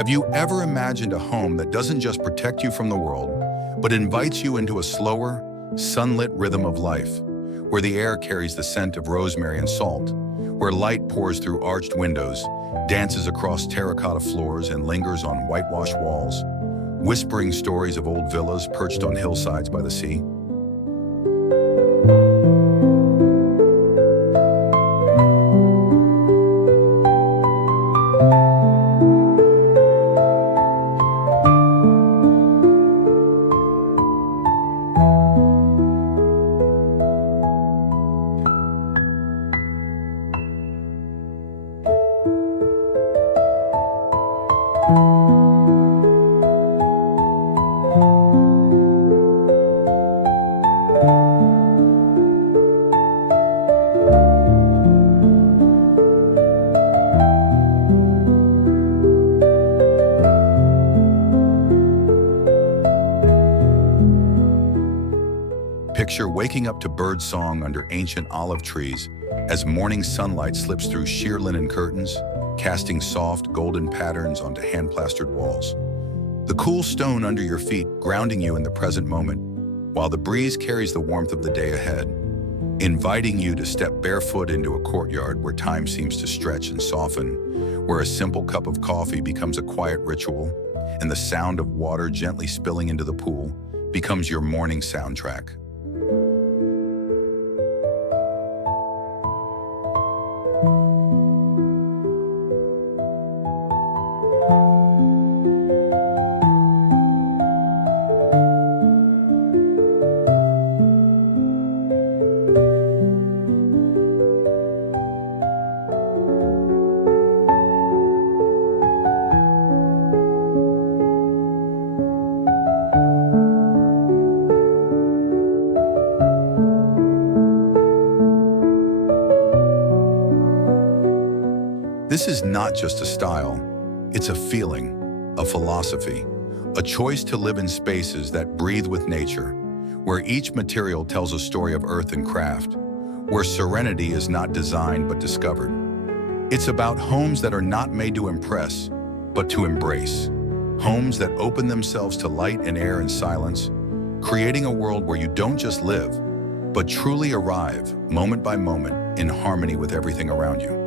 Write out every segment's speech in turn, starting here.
Have you ever imagined a home that doesn't just protect you from the world, but invites you into a slower, sunlit rhythm of life, where the air carries the scent of rosemary and salt, where light pours through arched windows, dances across terracotta floors, and lingers on whitewashed walls, whispering stories of old villas perched on hillsides by the sea? Picture waking up to bird song under ancient olive trees as morning sunlight slips through sheer linen curtains, casting soft, golden patterns onto hand-plastered walls. The cool stone under your feet grounding you in the present moment, while the breeze carries the warmth of the day ahead, inviting you to step barefoot into a courtyard where time seems to stretch and soften, where a simple cup of coffee becomes a quiet ritual, and the sound of water gently spilling into the pool becomes your morning soundtrack. This is not just a style, it's a feeling, a philosophy, a choice to live in spaces that breathe with nature, where each material tells a story of earth and craft, where serenity is not designed but discovered. It's about homes that are not made to impress, but to embrace. Homes that open themselves to light and air and silence, creating a world where you don't just live, but truly arrive, moment by moment, in harmony with everything around you.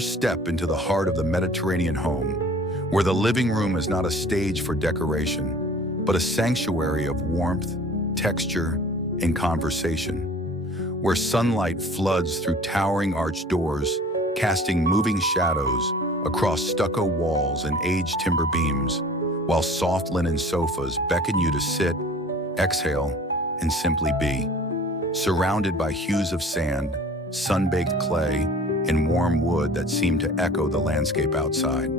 Step into the heart of the Mediterranean home, where the living room is not a stage for decoration, but a sanctuary of warmth, texture, and conversation, where sunlight floods through towering arched doors, casting moving shadows across stucco walls and aged timber beams, while soft linen sofas beckon you to sit, exhale, and simply be, surrounded by hues of sand, sun-baked clay, and warm wood that seem to echo the landscape outside.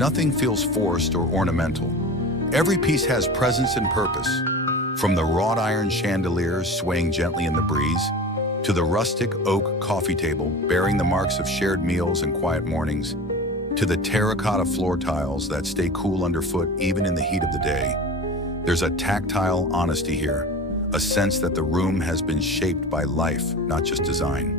nothing feels forced or ornamental. Every piece has presence and purpose, from the wrought iron chandeliers swaying gently in the breeze, to the rustic oak coffee table bearing the marks of shared meals and quiet mornings, to the terracotta floor tiles that stay cool underfoot even in the heat of the day. There's a tactile honesty here, a sense that the room has been shaped by life, not just design.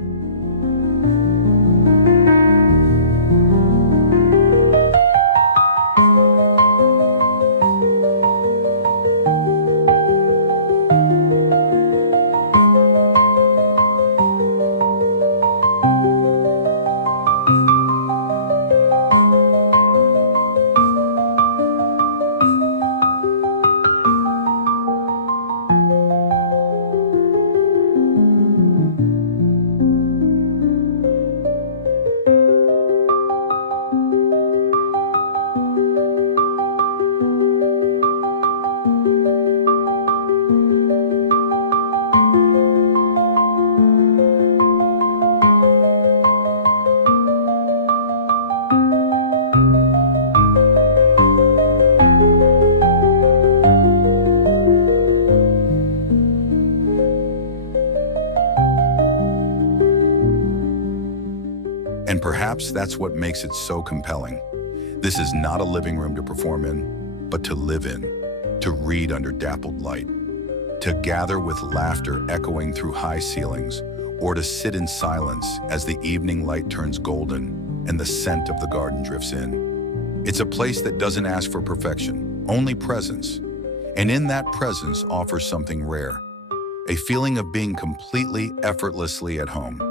And perhaps that's what makes it so compelling. This is not a living room to perform in, but to live in, to read under dappled light, to gather with laughter echoing through high ceilings, or to sit in silence as the evening light turns golden and the scent of the garden drifts in. It's a place that doesn't ask for perfection, only presence. And in that presence offers something rare, a feeling of being completely, effortlessly at home.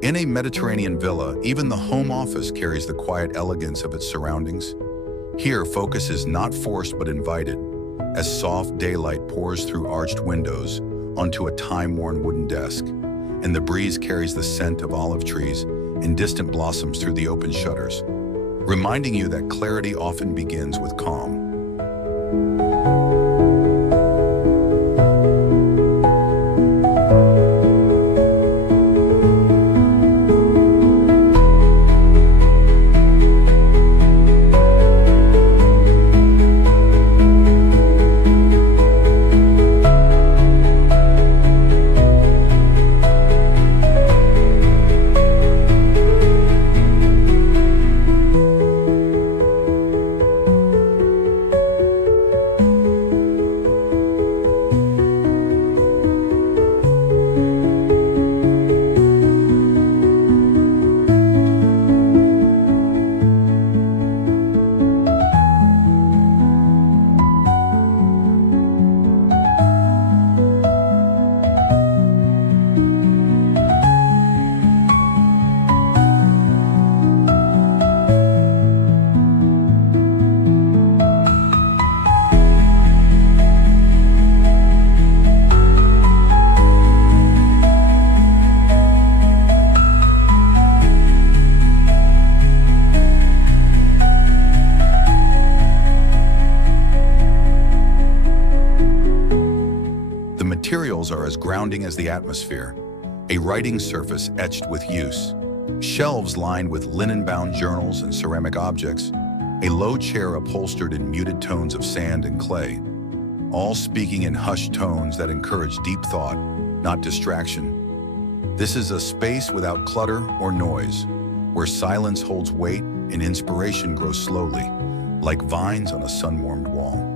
In a Mediterranean villa, even the home office carries the quiet elegance of its surroundings. Here, focus is not forced but invited, as soft daylight pours through arched windows onto a time-worn wooden desk, and the breeze carries the scent of olive trees and distant blossoms through the open shutters, reminding you that clarity often begins with calm. Materials are as grounding as the atmosphere, a writing surface etched with use, shelves lined with linen-bound journals and ceramic objects, a low chair upholstered in muted tones of sand and clay, all speaking in hushed tones that encourage deep thought, not distraction. This is a space without clutter or noise, where silence holds weight and inspiration grows slowly, like vines on a sun-warmed wall.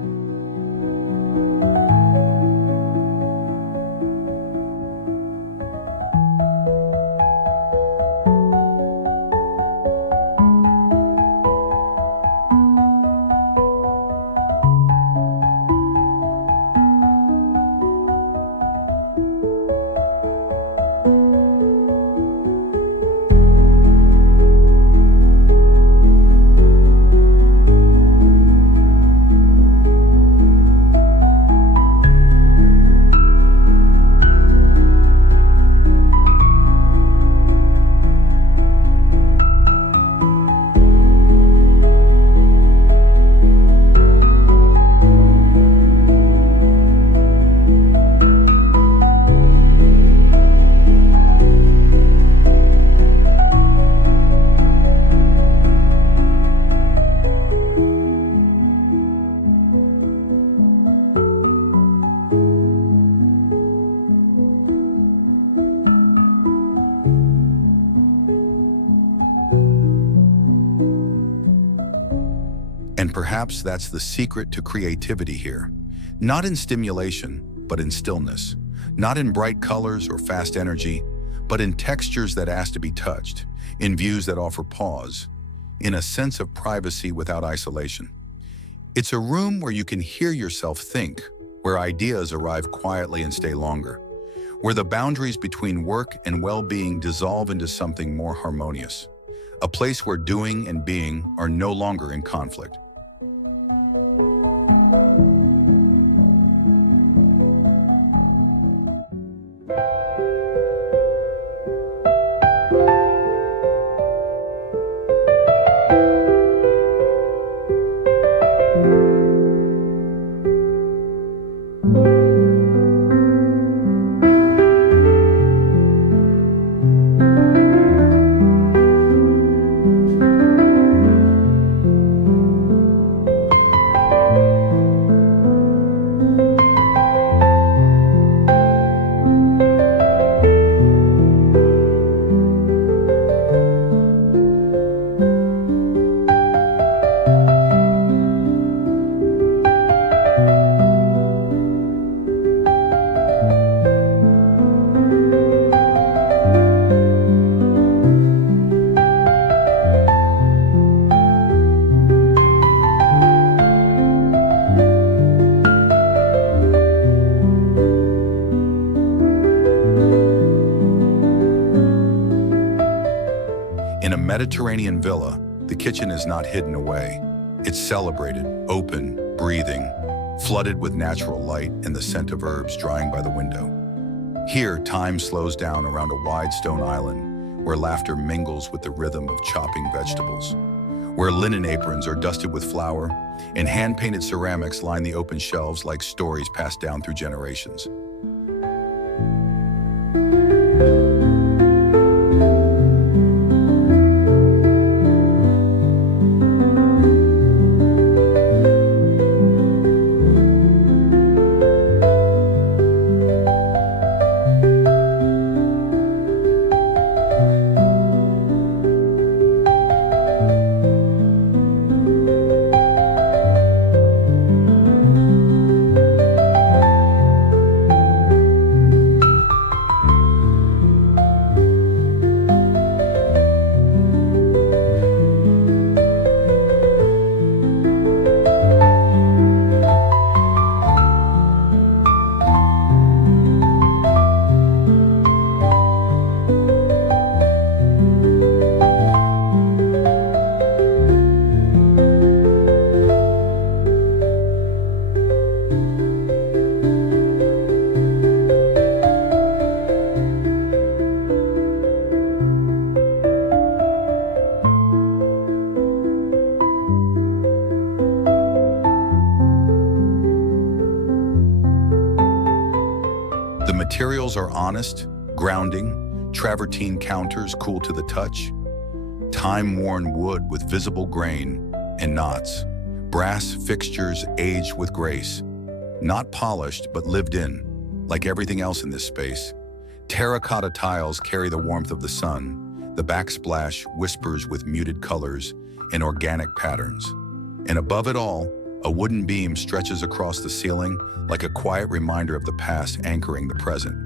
And perhaps that's the secret to creativity here. Not in stimulation, but in stillness. Not in bright colors or fast energy, but in textures that ask to be touched, in views that offer pause, in a sense of privacy without isolation. It's a room where you can hear yourself think, where ideas arrive quietly and stay longer, where the boundaries between work and well-being dissolve into something more harmonious, a place where doing and being are no longer in conflict. In a Mediterranean villa, the kitchen is not hidden away. It's celebrated, open, breathing, flooded with natural light and the scent of herbs drying by the window. Here, time slows down around a wide stone island where laughter mingles with the rhythm of chopping vegetables, where linen aprons are dusted with flour and hand-painted ceramics line the open shelves like stories passed down through generations. The materials are honest, grounding, travertine counters cool to the touch, time-worn wood with visible grain and knots, brass fixtures aged with grace, not polished but lived in, like everything else in this space. Terracotta tiles carry the warmth of the sun, the backsplash whispers with muted colors and organic patterns. And above it all, a wooden beam stretches across the ceiling like a quiet reminder of the past anchoring the present.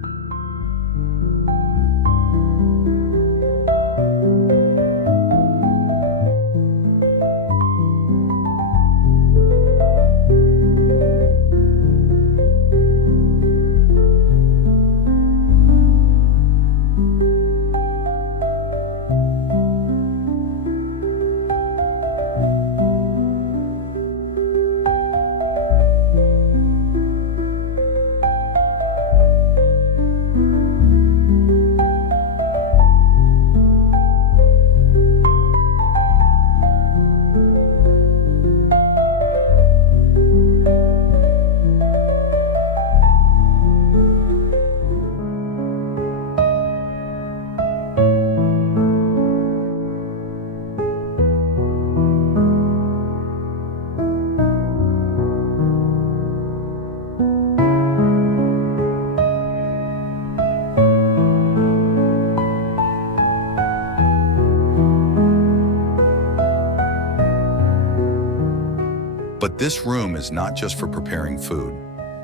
But this room is not just for preparing food,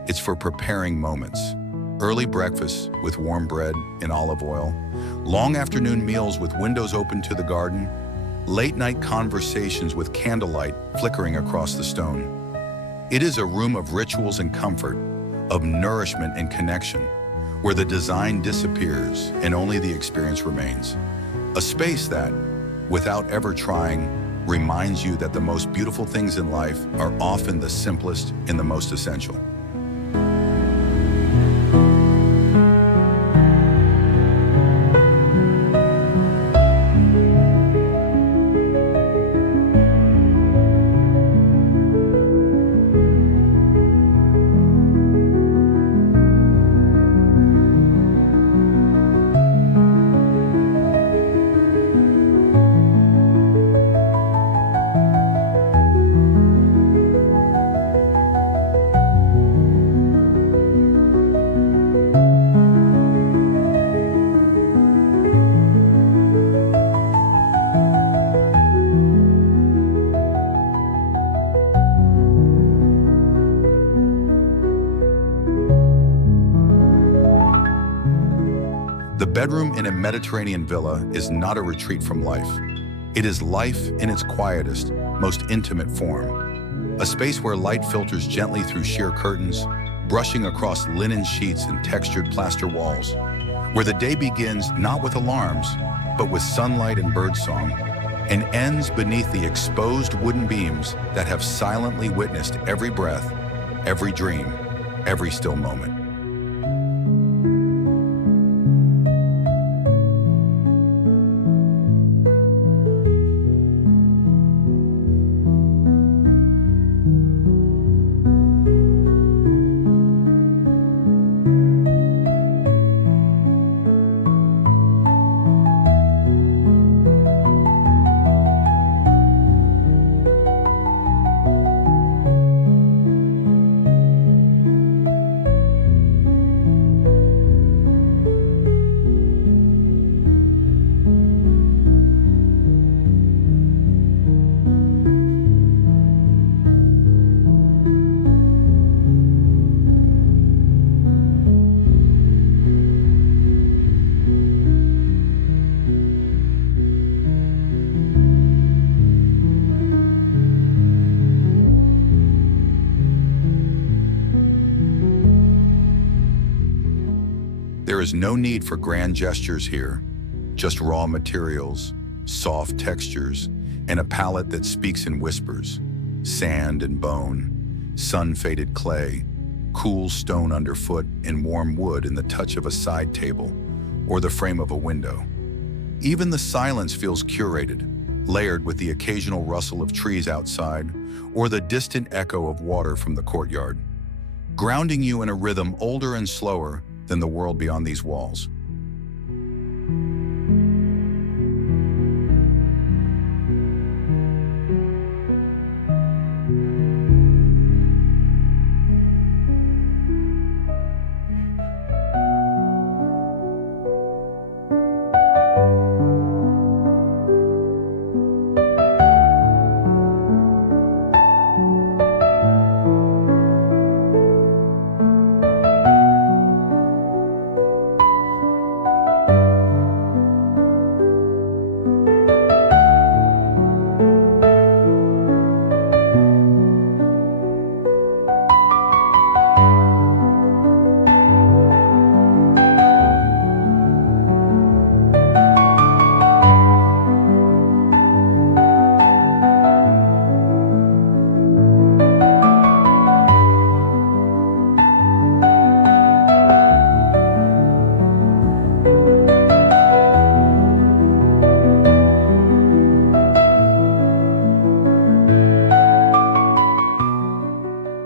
it's for preparing moments. Early breakfasts with warm bread in olive oil, long afternoon meals with windows open to the garden, late night conversations with candlelight flickering across the stone. It is a room of rituals and comfort, of nourishment and connection, where the design disappears and only the experience remains. A space that, without ever trying, reminds you that the most beautiful things in life are often the simplest and the most essential. The bedroom in a Mediterranean villa is not a retreat from life. It is life in its quietest, most intimate form. A space where light filters gently through sheer curtains, brushing across linen sheets and textured plaster walls. Where the day begins not with alarms, but with sunlight and birdsong, and ends beneath the exposed wooden beams that have silently witnessed every breath, every dream, every still moment. There is no need for grand gestures here, just raw materials, soft textures, and a palette that speaks in whispers. Sand and bone, sun-faded clay, cool stone underfoot, and warm wood in the touch of a side table or the frame of a window. Even the silence feels curated, layered with the occasional rustle of trees outside or the distant echo of water from the courtyard, grounding you in a rhythm older and slower than the world beyond these walls.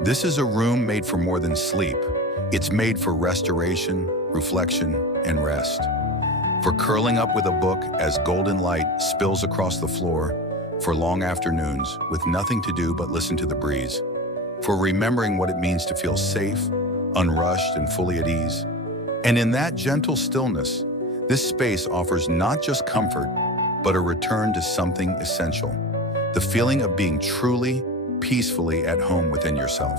This is a room made for more than sleep. It's made for restoration, reflection, and rest. For curling up with a book as golden light spills across the floor, for long afternoons with nothing to do but listen to the breeze. For remembering what it means to feel safe, unrushed, and fully at ease. And in that gentle stillness, this space offers not just comfort, but a return to something essential. The feeling of being truly, peacefully at home within yourself.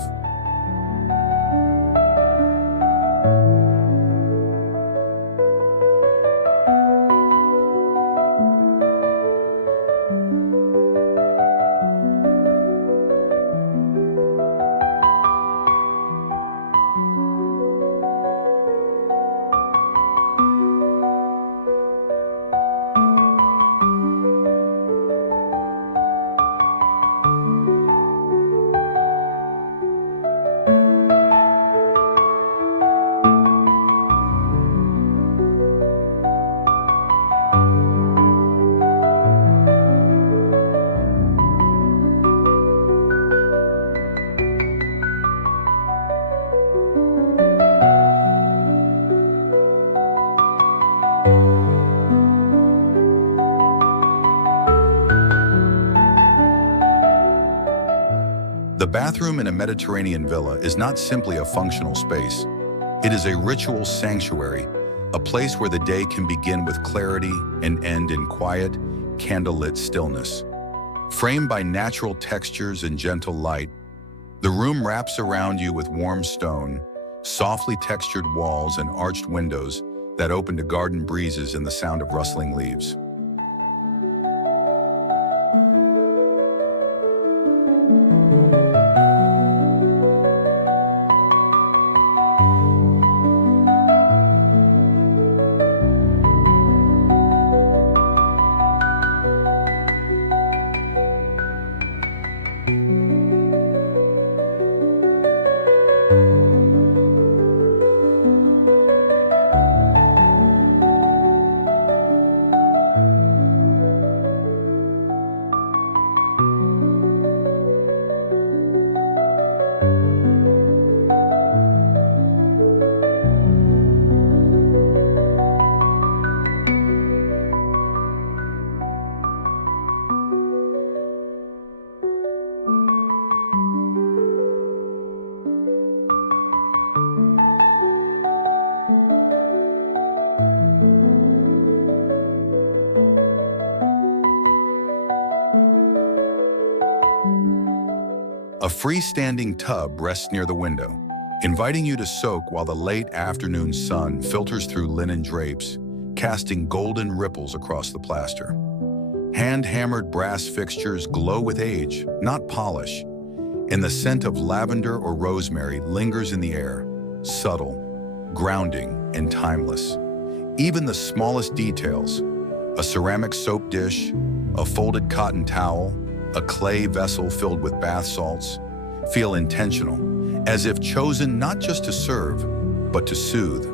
The bathroom in a Mediterranean villa is not simply a functional space. It is a ritual sanctuary, a place where the day can begin with clarity and end in quiet, candlelit stillness. Framed by natural textures and gentle light, the room wraps around you with warm stone, softly textured walls and arched windows that open to garden breezes and the sound of rustling leaves. A freestanding tub rests near the window, inviting you to soak while the late afternoon sun filters through linen drapes, casting golden ripples across the plaster. Hand-hammered brass fixtures glow with age, not polish, and the scent of lavender or rosemary lingers in the air, subtle, grounding, and timeless. Even the smallest details, a ceramic soap dish, a folded cotton towel, a clay vessel filled with bath salts, feel intentional, as if chosen not just to serve, but to soothe.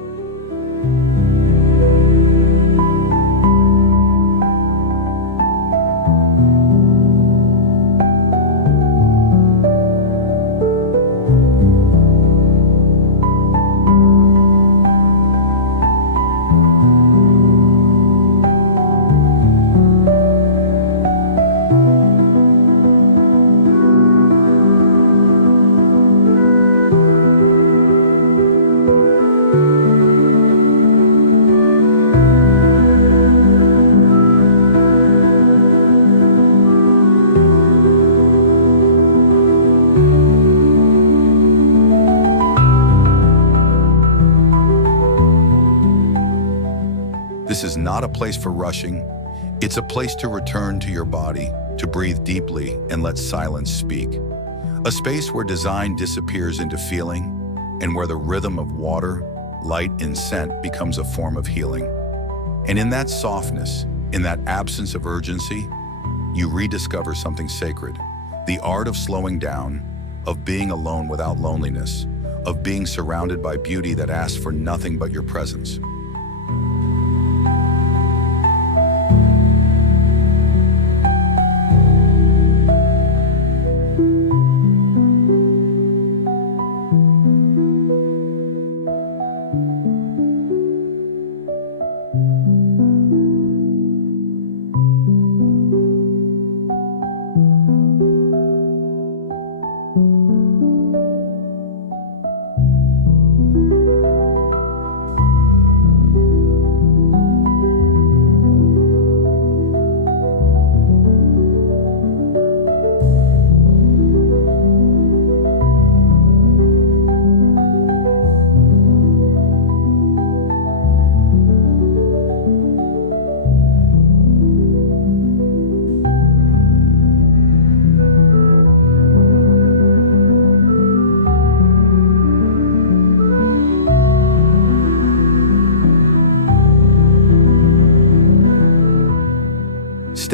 This is not a place for rushing. It's a place to return to your body, to breathe deeply and let silence speak. A space where design disappears into feeling and where the rhythm of water, light, and scent becomes a form of healing. And in that softness, in that absence of urgency, you rediscover something sacred. The art of slowing down, of being alone without loneliness, of being surrounded by beauty that asks for nothing but your presence.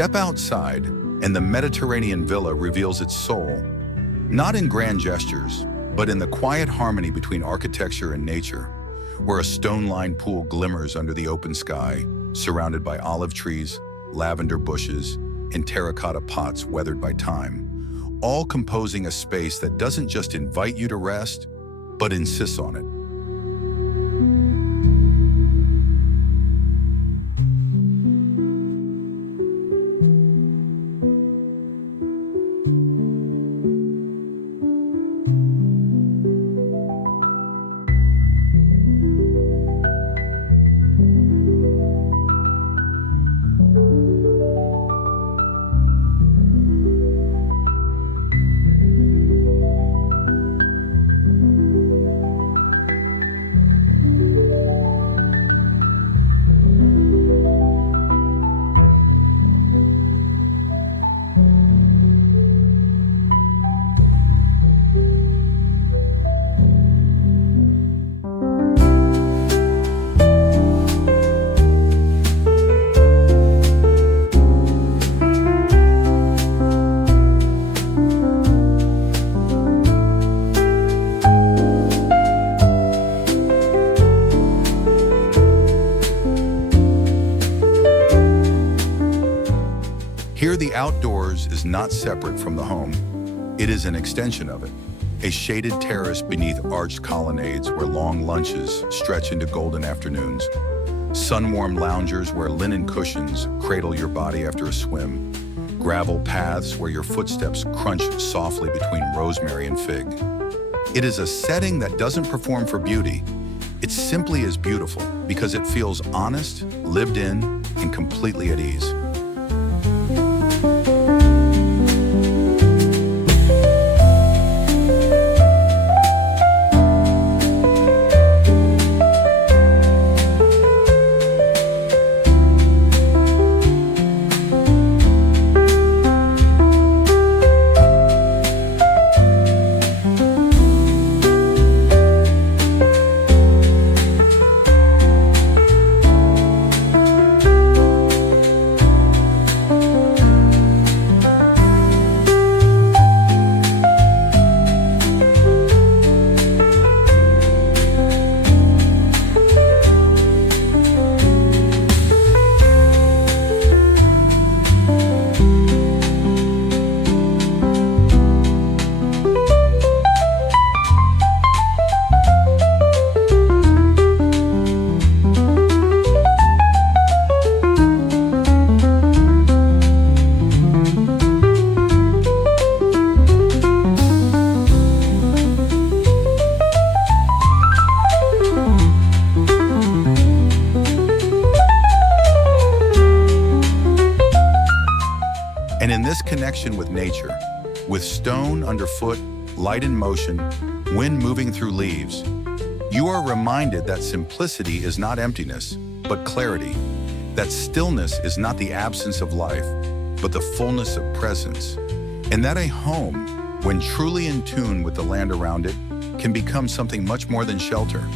Step outside, and the Mediterranean villa reveals its soul, not in grand gestures, but in the quiet harmony between architecture and nature, where a stone-lined pool glimmers under the open sky, surrounded by olive trees, lavender bushes, and terracotta pots weathered by time, all composing a space that doesn't just invite you to rest, but insists on it. Here, the outdoors is not separate from the home. It is an extension of it. A shaded terrace beneath arched colonnades where long lunches stretch into golden afternoons. Sun-warmed loungers where linen cushions cradle your body after a swim. Gravel paths where your footsteps crunch softly between rosemary and fig. It is a setting that doesn't perform for beauty. It simply is beautiful because it feels honest, lived in, and completely at ease. And in this connection with nature, with stone underfoot, light in motion, wind moving through leaves, you are reminded that simplicity is not emptiness, but clarity, that stillness is not the absence of life, but the fullness of presence, and that a home, when truly in tune with the land around it, can become something much more than shelter.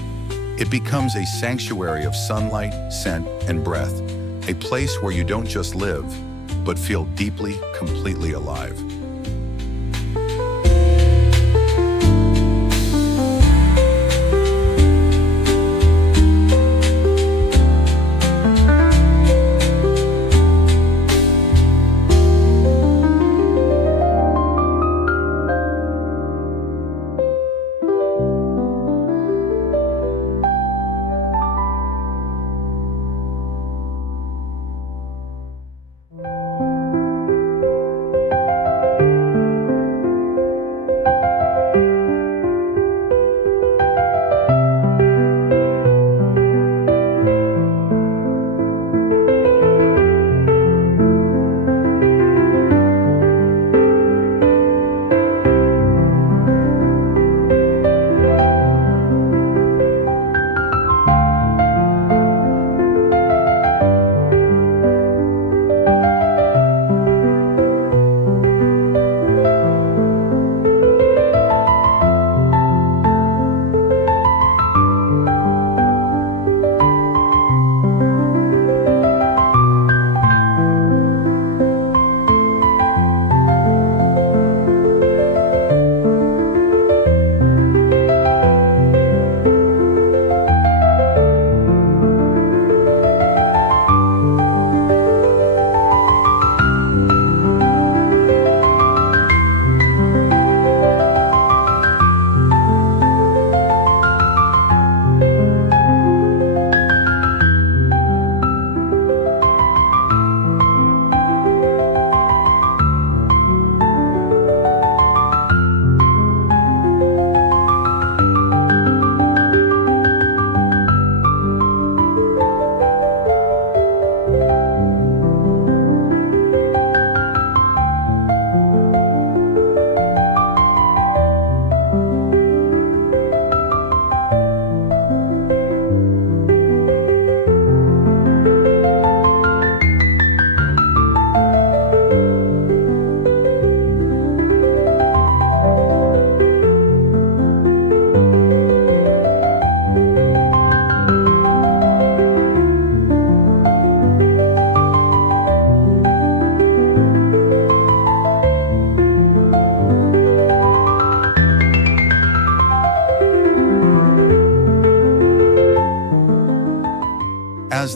It becomes a sanctuary of sunlight, scent, and breath, a place where you don't just live, but feel deeply, completely alive.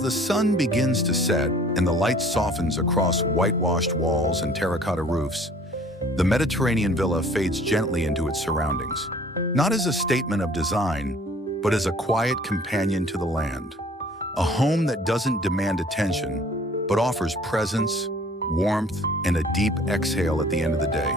the sun begins to set and the light softens across whitewashed walls and terracotta roofs, the Mediterranean villa fades gently into its surroundings, not as a statement of design, but as a quiet companion to the land. A home that doesn't demand attention, but offers presence, warmth, and a deep exhale at the end of the day.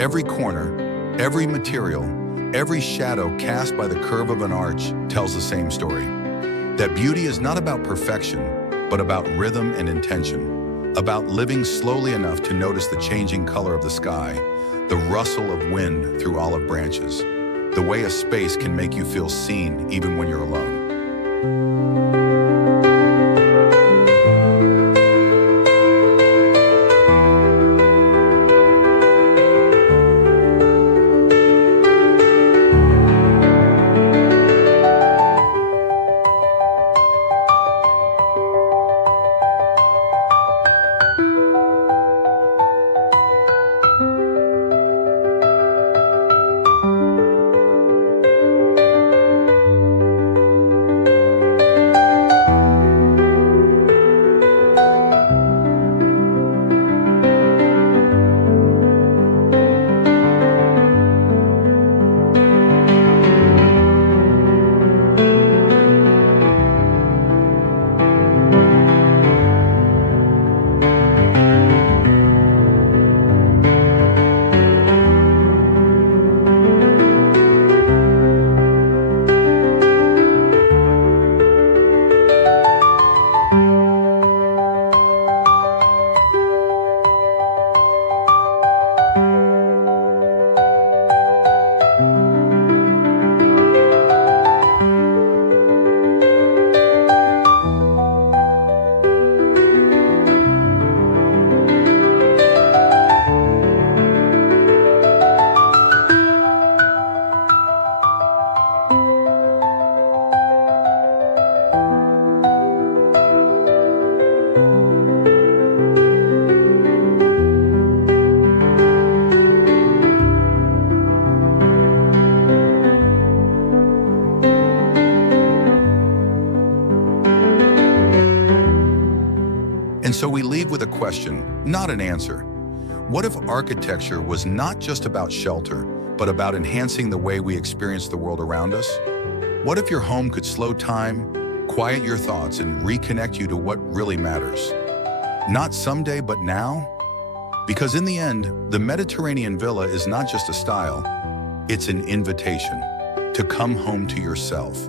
Every corner, every material, every shadow cast by the curve of an arch tells the same story. That beauty is not about perfection, but about rhythm and intention, about living slowly enough to notice the changing color of the sky, the rustle of wind through olive branches, the way a space can make you feel seen even when you're alone. And so we leave with a question, not an answer. What if architecture was not just about shelter, but about enhancing the way we experience the world around us? What if your home could slow time, quiet your thoughts, and reconnect you to what really matters? Not someday, but now? Because in the end, the Mediterranean villa is not just a style, it's an invitation to come home to yourself.